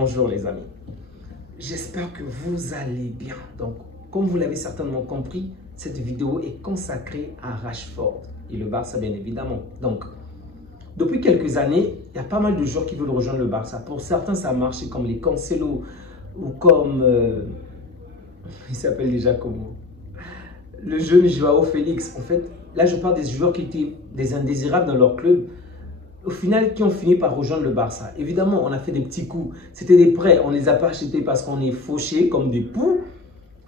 Bonjour les amis, j'espère que vous allez bien. Donc, comme vous l'avez certainement compris, cette vidéo est consacrée à Rashford et le Barça bien évidemment. Donc, depuis quelques années, il y a pas mal de joueurs qui veulent rejoindre le Barça. Pour certains, ça marche comme les Cancelo ou comme... il s'appelle déjà comment? Le jeune Joao Félix. En fait, là je parle des joueurs qui étaient des indésirables dans leur club. Au final, qui ont fini par rejoindre le Barça. Évidemment, on a fait des petits coups. C'était des prêts, on ne les a pas achetés parce qu'on est fauchés comme des poux.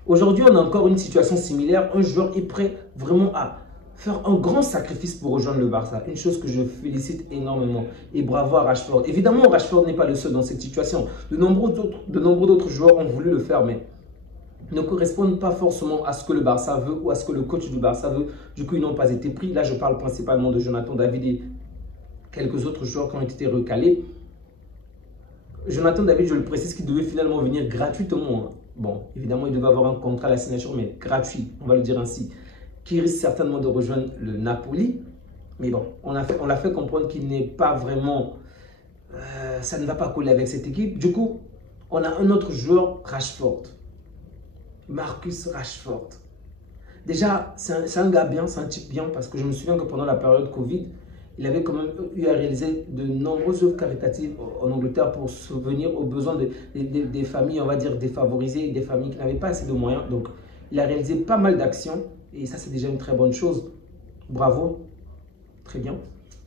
Aujourd'hui, on a encore une situation similaire. Un joueur est prêt vraiment à faire un grand sacrifice pour rejoindre le Barça. Une chose que je félicite énormément. Et bravo à Rashford. Évidemment, Rashford n'est pas le seul dans cette situation. De nombreux d'autres joueurs ont voulu le faire, mais ne correspondent pas forcément à ce que le Barça veut ou à ce que le coach du Barça veut. Du coup, ils n'ont pas été pris. Là, je parle principalement de Jonathan David et quelques autres joueurs qui ont été recalés. Jonathan David, je le précise, qu'il devait finalement venir gratuitement. Bon, évidemment, il devait avoir un contrat à la signature, mais gratuit, on va le dire ainsi, qui risque certainement de rejoindre le Napoli. Mais bon, on l'a fait comprendre qu'il n'est pas vraiment... ça ne va pas coller avec cette équipe. Du coup, on a un autre joueur, Rashford. Marcus Rashford. Déjà, c'est un gars bien, c'est un type bien, parce que je me souviens que pendant la période Covid, il avait quand même eu à réaliser de nombreuses œuvres caritatives en Angleterre pour subvenir aux besoins des familles, on va dire, défavorisées, des familles qui n'avaient pas assez de moyens. Donc, il a réalisé pas mal d'actions et ça, c'est déjà une très bonne chose. Bravo, très bien.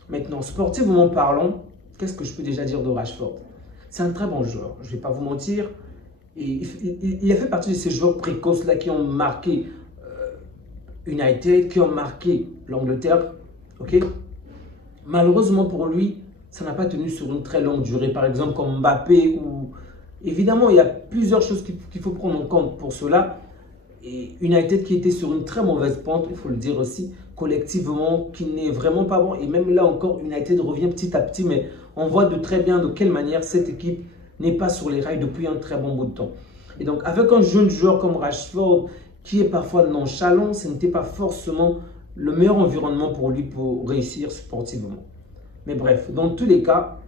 Maintenant, sportivement parlant, qu'est-ce que je peux déjà dire de Rashford? C'est un très bon joueur, je ne vais pas vous mentir. Et il a fait partie de ces joueurs précoces-là qui ont marqué United, qui ont marqué l'Angleterre, ok? Malheureusement pour lui, ça n'a pas tenu sur une très longue durée. Par exemple, comme Mbappé. Évidemment, il y a plusieurs choses qu'il faut prendre en compte pour cela. Et United qui était sur une très mauvaise pente, il faut le dire aussi, collectivement, qui n'est vraiment pas bon. Et même là encore, United revient petit à petit. Mais on voit de très bien de quelle manière cette équipe n'est pas sur les rails depuis un très bon bout de temps. Et donc, avec un jeune joueur comme Rashford, qui est parfois nonchalant, ce n'était pas forcément le meilleur environnement pour lui pour réussir sportivement. Mais bref, dans tous les cas,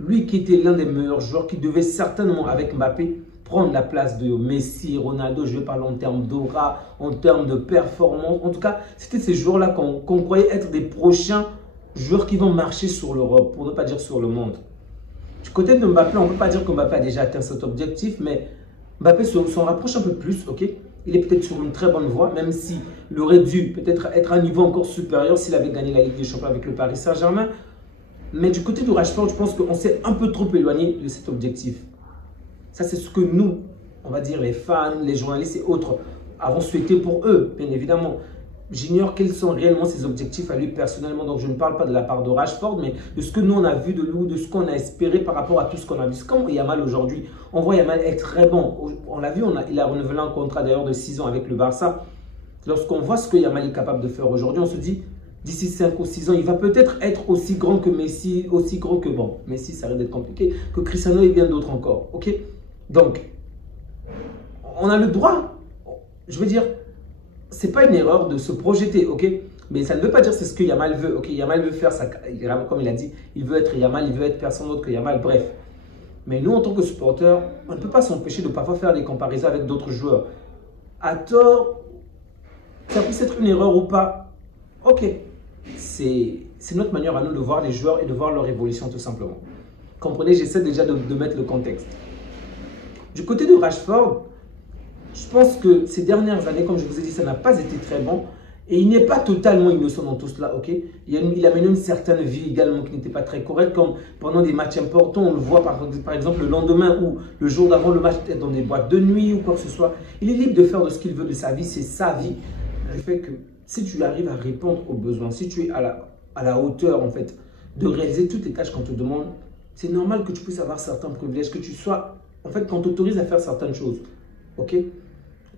lui qui était l'un des meilleurs joueurs, qui devait certainement avec Mbappé prendre la place de Messi, Ronaldo, je vais parler en termes d'aura, en termes de performance. En tout cas, c'était ces joueurs-là qu'on croyait être des prochains joueurs qui vont marcher sur l'Europe, pour ne pas dire sur le monde. Du côté de Mbappé, on ne peut pas dire que Mbappé a déjà atteint cet objectif, mais Mbappé s'en rapproche un peu plus, ok? Il est peut-être sur une très bonne voie, même s'il aurait dû peut-être être à un niveau encore supérieur s'il avait gagné la Ligue des Champions avec le Paris Saint-Germain. Mais du côté de Rashford, je pense qu'on s'est un peu trop éloigné de cet objectif. Ça, c'est ce que nous, on va dire les fans, les journalistes et autres, avons souhaité pour eux, bien évidemment. J'ignore quels sont réellement ses objectifs à lui personnellement, donc je ne parle pas de la part de Rashford, mais de ce que nous on a vu de lui, de ce qu'on a espéré par rapport à tout ce qu'on a vu. C'est comme Yamal aujourd'hui, on voit Yamal être très bon. On l'a vu, il a renouvelé un contrat d'ailleurs de 6 ans avec le Barça. Lorsqu'on voit ce que Yamal est capable de faire aujourd'hui, on se dit, d'ici 5 ou 6 ans, il va peut-être être aussi grand que Messi, aussi grand que, bon, Messi ça risque d'être compliqué, que Cristiano et bien d'autres encore, ok? Donc, on a le droit, je veux dire, c'est pas une erreur de se projeter, ok? Mais ça ne veut pas dire que c'est ce que Yamal veut, ok? Yamal veut faire ça, comme il a dit, il veut être Yamal, il veut être personne d'autre que Yamal, bref. Mais nous, en tant que supporters, on ne peut pas s'empêcher de parfois faire des comparaisons avec d'autres joueurs. À tort, ça puisse être une erreur ou pas, ok. C'est notre manière à nous de voir les joueurs et de voir leur évolution tout simplement. Comprenez, j'essaie déjà de mettre le contexte. Du côté de Rashford, je pense que ces dernières années, comme je vous ai dit, ça n'a pas été très bon. Et il n'est pas totalement innocent dans tout cela, ok? Il a mené une certaine vie également qui n'était pas très correcte, comme pendant des matchs importants, on le voit par exemple le lendemain ou le jour d'avant le match, peut-être dans des boîtes de nuit ou quoi que ce soit. Il est libre de faire de ce qu'il veut de sa vie, c'est sa vie. Le fait que si tu arrives à répondre aux besoins, si tu es à la hauteur en fait de réaliser toutes les tâches qu'on te demande, c'est normal que tu puisses avoir certains privilèges, que tu sois, en fait, qu'on t'autorise à faire certaines choses, ok?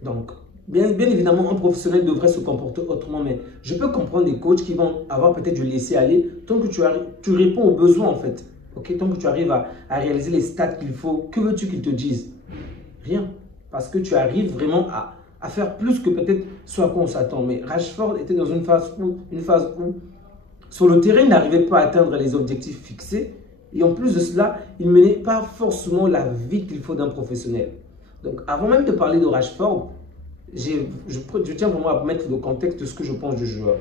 Donc, bien évidemment, un professionnel devrait se comporter autrement, mais je peux comprendre des coachs qui vont avoir peut-être du laisser-aller tant que tu réponds aux besoins, en fait. Okay? Tant que tu arrives à réaliser les stats qu'il faut, que veux-tu qu'ils te disent? Rien. Parce que tu arrives vraiment à faire plus que peut-être ce à quoi on s'attend. Mais Rashford était dans une phase où sur le terrain, il n'arrivait pas à atteindre les objectifs fixés. Et en plus de cela, il ne menait pas forcément la vie qu'il faut d'un professionnel. Donc, avant même de parler de Rashford, je tiens vraiment à mettre le contexte de ce que je pense du joueur.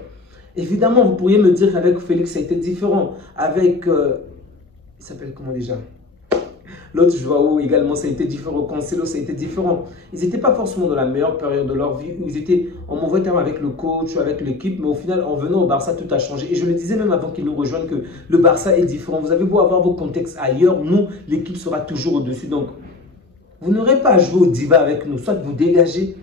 Évidemment, vous pourriez me dire qu'avec Félix, ça a été différent. Avec, il s'appelle comment déjà? L'autre Joao également, ça a été différent. Cancelo, ça a été différent. Ils n'étaient pas forcément dans la meilleure période de leur vie, où ils étaient en mauvais terme avec le coach, avec l'équipe, mais au final, en venant au Barça, tout a changé. Et je le disais même avant qu'ils nous rejoignent que le Barça est différent. Vous avez beau avoir vos contextes ailleurs, nous, l'équipe sera toujours au-dessus. Donc, vous n'aurez pas à jouer au diva avec nous. Soit vous dégagez,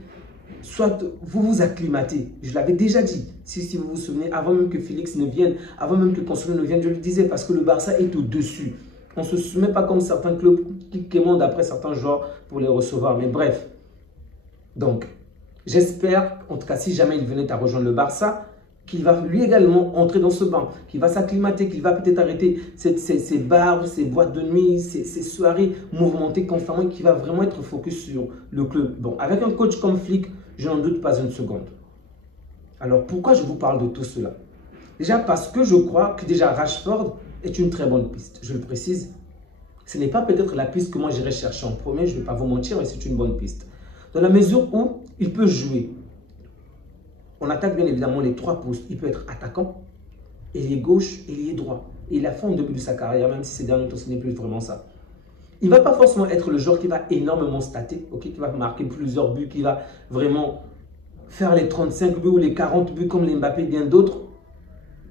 soit vous vous acclimatez. Je l'avais déjà dit. Si vous vous souvenez, avant même que Félix ne vienne, avant même que Cancelo ne vienne, je le disais, parce que le Barça est au-dessus. On ne se soumet pas comme certains clubs qui commandent après certains joueurs pour les recevoir. Mais bref. Donc, j'espère, en tout cas, si jamais il venait à rejoindre le Barça, qu'il va lui également entrer dans ce bain, qu'il va s'acclimater, qu'il va peut-être arrêter ces bars, ces boîtes de nuit, ces soirées mouvementées constamment, qu'il va vraiment être focus sur le club. Bon, avec un coach comme Flick, je n'en doute pas une seconde. Alors, pourquoi je vous parle de tout cela? Déjà parce que je crois que déjà Rashford est une très bonne piste. Je le précise, ce n'est pas peut-être la piste que moi j'irai chercher en premier, je ne vais pas vous mentir, mais c'est une bonne piste. Dans la mesure où il peut jouer. On attaque bien évidemment les trois postes. Il peut être attaquant, ailier gauche, ailier droit. Et il a fait en début de sa carrière, même si ces derniers temps ce n'est plus vraiment ça. Il ne va pas forcément être le joueur qui va énormément stater, okay, qui va marquer plusieurs buts, qui va vraiment faire les 35 buts ou les 40 buts comme les Mbappé et bien d'autres.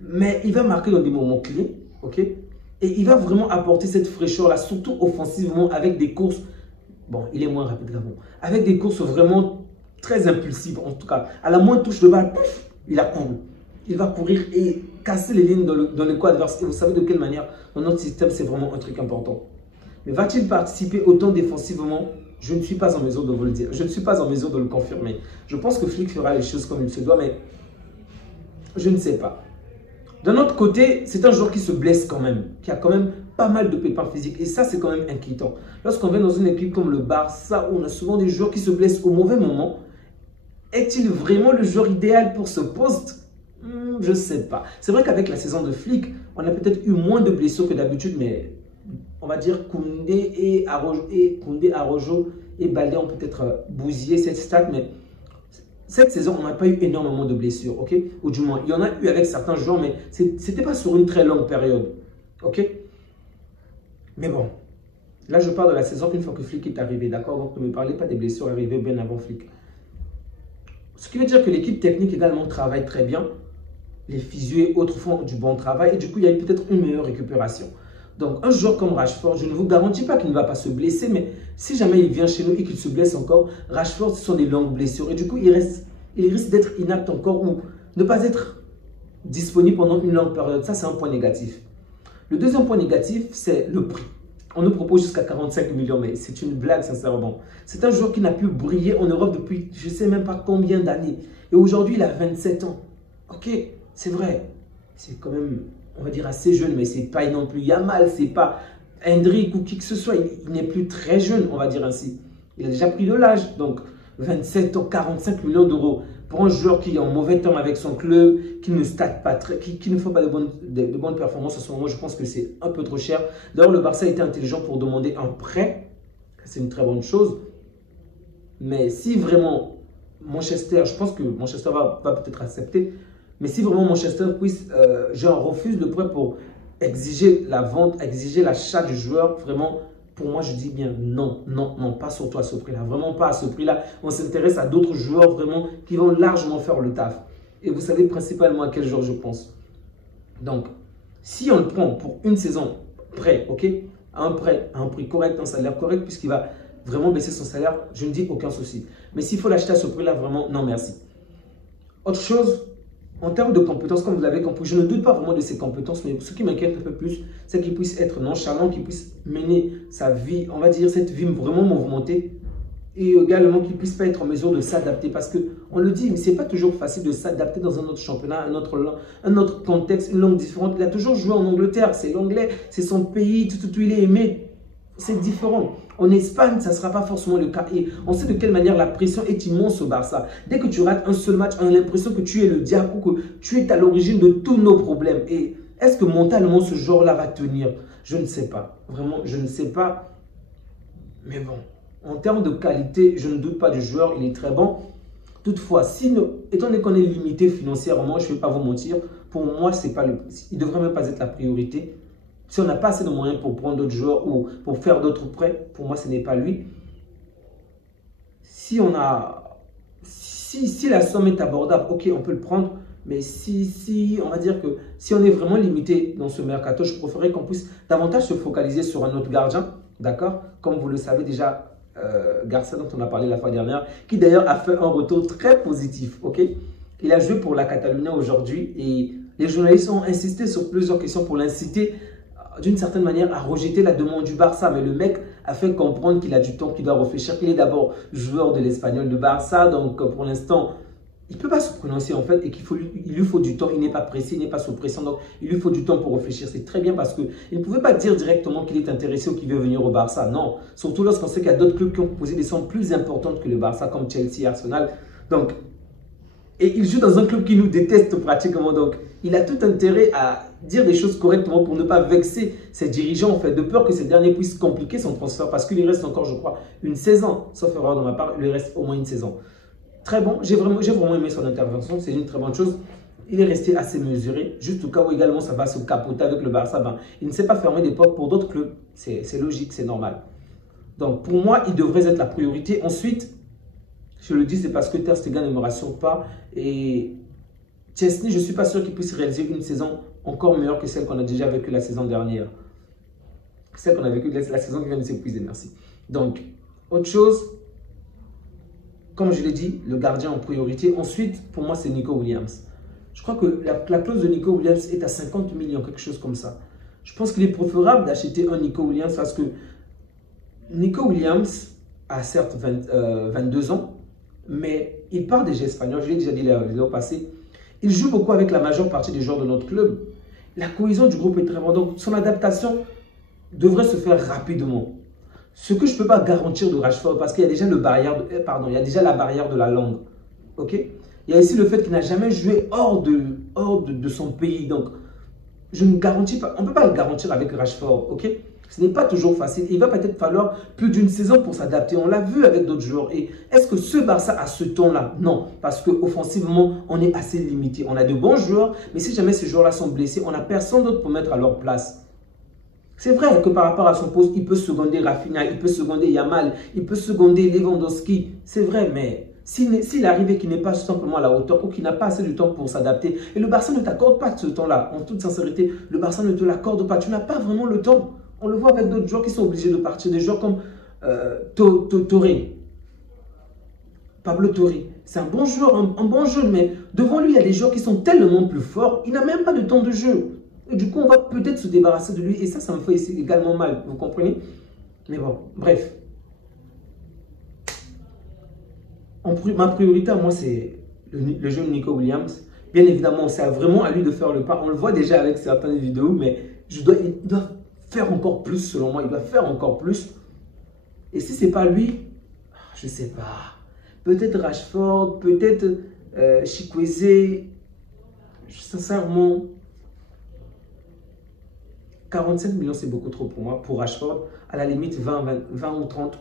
Mais il va marquer dans des moments clés. Okay? Et il va vraiment apporter cette fraîcheur-là, surtout offensivement, avec des courses. Bon, il est moins rapide qu'avant. Avec des courses vraiment très impulsives, en tout cas. À la moindre touche de balle, pouf, il a couru. Il va courir et casser les lignes dans le coin adverse. Et vous savez de quelle manière, dans notre système, c'est vraiment un truc important. Mais va-t-il participer autant défensivement? Je ne suis pas en mesure de vous le dire. Je ne suis pas en mesure de le confirmer. Je pense que Flick fera les choses comme il se doit, mais je ne sais pas. D'un autre côté, c'est un joueur qui se blesse quand même, qui a quand même pas mal de pépins physiques. Et ça, c'est quand même inquiétant. Lorsqu'on vient dans une équipe comme le Barça, où on a souvent des joueurs qui se blessent au mauvais moment, est-il vraiment le joueur idéal pour ce poste? Je ne sais pas. C'est vrai qu'avec la saison de Flick, on a peut-être eu moins de blessures que d'habitude, mais on va dire Koundé, Araujo et Baldé ont peut-être bousillé cette stat, mais cette saison, on n'a pas eu énormément de blessures, ok? Ou du moins, il y en a eu avec certains joueurs, mais ce n'était pas sur une très longue période, ok? Mais bon, là, je parle de la saison une fois que Flick est arrivé, d'accord? Donc, ne me parlez pas des blessures arrivées bien avant Flick. Ce qui veut dire que l'équipe technique également travaille très bien. Les physios et autres font du bon travail et du coup, il y a peut-être une meilleure récupération. Donc, un joueur comme Rashford, je ne vous garantis pas qu'il ne va pas se blesser, mais si jamais il vient chez nous et qu'il se blesse encore, Rashford, ce sont des longues blessures. Et du coup, il risque d'être inapte encore ou ne pas être disponible pendant une longue période. Ça, c'est un point négatif. Le deuxième point négatif, c'est le prix. On nous propose jusqu'à 45 millions, mais c'est une blague, sincèrement. C'est un joueur qui n'a pu briller en Europe depuis je ne sais même pas combien d'années. Et aujourd'hui, il a 27 ans. Ok, c'est vrai. C'est quand même, on va dire, assez jeune, mais c'est pas non plus Yamal, c'est pas Hendrick ou qui que ce soit. Il n'est plus très jeune, on va dire ainsi. Il a déjà pris de l'âge, donc 27 ans, 45 millions d'euros. Pour un joueur qui est en mauvais temps avec son club, qui ne state pas, qui ne fait pas de bonnes performances en ce moment, je pense que c'est un peu trop cher. D'ailleurs, le Barça a été intelligent pour demander un prêt. C'est une très bonne chose. Mais si vraiment Manchester, je pense que Manchester va peut-être accepter, mais si vraiment Manchester puisse, refuse le prêt pour exiger la vente, exiger l'achat du joueur, vraiment, pour moi, je dis bien non, non, non, pas surtout à ce prix-là, vraiment pas à ce prix-là. On s'intéresse à d'autres joueurs vraiment qui vont largement faire le taf. Et vous savez principalement à quel joueur je pense. Donc, si on le prend pour une saison prêt, ok, à un prêt, à un prix correct, un salaire correct, puisqu'il va vraiment baisser son salaire, je ne dis aucun souci. Mais s'il faut l'acheter à ce prix-là, vraiment, non merci. Autre chose, en termes de compétences, comme vous l'avez compris, je ne doute pas vraiment de ses compétences, mais ce qui m'inquiète un peu plus, c'est qu'il puisse être nonchalant, qu'il puisse mener sa vie, on va dire, cette vie vraiment mouvementée, et également qu'il ne puisse pas être en mesure de s'adapter. Parce qu'on le dit, mais ce n'est pas toujours facile de s'adapter dans un autre championnat, un autre contexte, une langue différente. Il a toujours joué en Angleterre, c'est l'anglais, c'est son pays, tout il est aimé. C'est différent. En Espagne, ça ne sera pas forcément le cas. Et on sait de quelle manière la pression est immense au Barça. Dès que tu rates un seul match, on a l'impression que tu es le diable ou que tu es à l'origine de tous nos problèmes. Et est-ce que mentalement, ce joueur-là va tenir? Je ne sais pas. Vraiment, je ne sais pas. Mais bon, en termes de qualité, je ne doute pas du joueur. Il est très bon. Toutefois, étant donné qu'on est limité financièrement, je ne vais pas vous mentir, pour moi, il ne devrait même pas être la priorité. Si on n'a pas assez de moyens pour prendre d'autres joueurs ou pour faire d'autres prêts, pour moi, ce n'est pas lui. Si la somme est abordable, ok, on peut le prendre. Mais on va dire que si on est vraiment limité dans ce mercato, je préférerais qu'on puisse davantage se focaliser sur un autre gardien, d'accord? Comme vous le savez déjà, Garcia dont on a parlé la fois dernière, qui d'ailleurs a fait un retour très positif, ok? Il a joué pour la Catalunya aujourd'hui et les journalistes ont insisté sur plusieurs questions pour l'inciter d'une certaine manière à rejeter la demande du Barça. Mais le mec a fait comprendre qu'il a du temps, qu'il doit réfléchir, qu'il est d'abord joueur de l'Espagnol de Barça. Donc pour l'instant, il ne peut pas se prononcer en fait et il lui faut du temps. Il n'est pas pressé, il n'est pas sous pression. Donc il lui faut du temps pour réfléchir. C'est très bien parce qu'il ne pouvait pas dire directement qu'il est intéressé ou qu'il veut venir au Barça. Non, surtout lorsqu'on sait qu'il y a d'autres clubs qui ont proposé des sommes plus importantes que le Barça comme Chelsea, Arsenal. Donc, et il joue dans un club qui nous déteste pratiquement. Donc, il a tout intérêt à dire des choses correctement pour ne pas vexer ses dirigeants, en fait, de peur que ces derniers puissent compliquer son transfert parce qu'il lui reste encore, je crois, une saison. Sauf erreur de ma part, il lui reste au moins une saison. Très bon, j'ai vraiment aimé son intervention, c'est une très bonne chose. Il est resté assez mesuré, juste au cas où également ça va se capoter avec le Barça. Ben, il ne s'est pas fermé des portes pour d'autres clubs, c'est logique, c'est normal. Donc, pour moi, il devrait être la priorité. Ensuite, je le dis, c'est parce que Ter Stegen ne me rassure pas. Et Chesney, je ne suis pas sûr qu'il puisse réaliser une saison encore meilleure que celle qu'on a déjà vécue la saison dernière. Celle qu'on a vécue la saison qui vient de s'épuiser, merci. Donc, autre chose, comme je l'ai dit, le gardien en priorité. Ensuite, pour moi, c'est Nico Williams. Je crois que la clause de Nico Williams est à 50 millions, quelque chose comme ça. Je pense qu'il est préférable d'acheter un Nico Williams parce que Nico Williams a certes 22 ans, mais il part déjà espagnol, je l'ai déjà dit l'an passé. Il joue beaucoup avec la majeure partie des joueurs de notre club. La cohésion du groupe est très bonne, donc son adaptation devrait se faire rapidement. Ce que je ne peux pas garantir de Rashford, parce qu'il y a déjà il y a déjà la barrière de la langue. Ok? Il y a aussi le fait qu'il n'a jamais joué hors de son pays. Donc, je ne garantis pas. On ne peut pas le garantir avec Rashford. Ok? Ce n'est pas toujours facile. Il va peut-être falloir plus d'une saison pour s'adapter. On l'a vu avec d'autres joueurs. Et est-ce que ce Barça a ce temps-là? Non. Parce qu'offensivement, on est assez limité. On a de bons joueurs, mais si jamais ces joueurs-là sont blessés, on n'a personne d'autre pour mettre à leur place. C'est vrai que par rapport à son poste, il peut seconder Rafinha, il peut seconder Yamal, il peut seconder Lewandowski. C'est vrai, mais s'il arrive et qu'il n'est pas simplement à la hauteur ou qu'il n'a pas assez de temps pour s'adapter, et le Barça ne t'accorde pas ce temps-là, en toute sincérité, le Barça ne te l'accorde pas. Tu n'as pas vraiment le temps. On le voit avec d'autres joueurs qui sont obligés de partir, des joueurs comme Torre, Pablo Torre. C'est un bon joueur, un bon jeune, mais devant lui, il y a des joueurs qui sont tellement plus forts, il n'a même pas de temps de jeu. Et du coup, on va peut-être se débarrasser de lui. Et ça me fait également mal. Vous comprenez? Mais bon, bref. Ma priorité à moi, c'est le jeune Nico Williams. Bien évidemment, c'est vraiment à lui de faire le pas. On le voit déjà avec certaines vidéos, mais il doit faire encore plus selon moi. Il doit faire encore plus. Et si ce n'est pas lui, je ne sais pas. Peut-être Rashford, peut-être Chukwueze. Sincèrement, 45 millions, c'est beaucoup trop pour moi, pour Rashford. À la limite, 20 ou 30.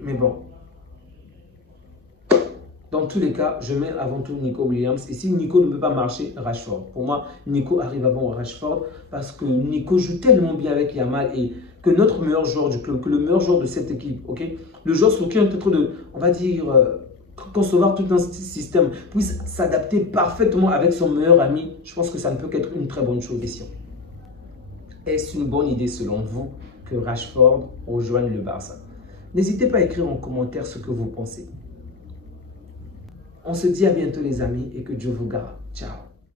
Mais bon. Dans tous les cas, je mets avant tout Nico Williams. Et si Nico ne peut pas marcher, Rashford. Pour moi, Nico arrive avant Rashford parce que Nico joue tellement bien avec Yamal et que notre meilleur joueur du club, que le meilleur joueur de cette équipe, ok, le joueur sur qui on peut on va dire, concevoir tout un système, puisse s'adapter parfaitement avec son meilleur ami, je pense que ça ne peut qu'être une très bonne chose ici. Est-ce une bonne idée selon vous que Rashford rejoigne le Barça? N'hésitez pas à écrire en commentaire ce que vous pensez. On se dit à bientôt les amis et que Dieu vous garde. Ciao.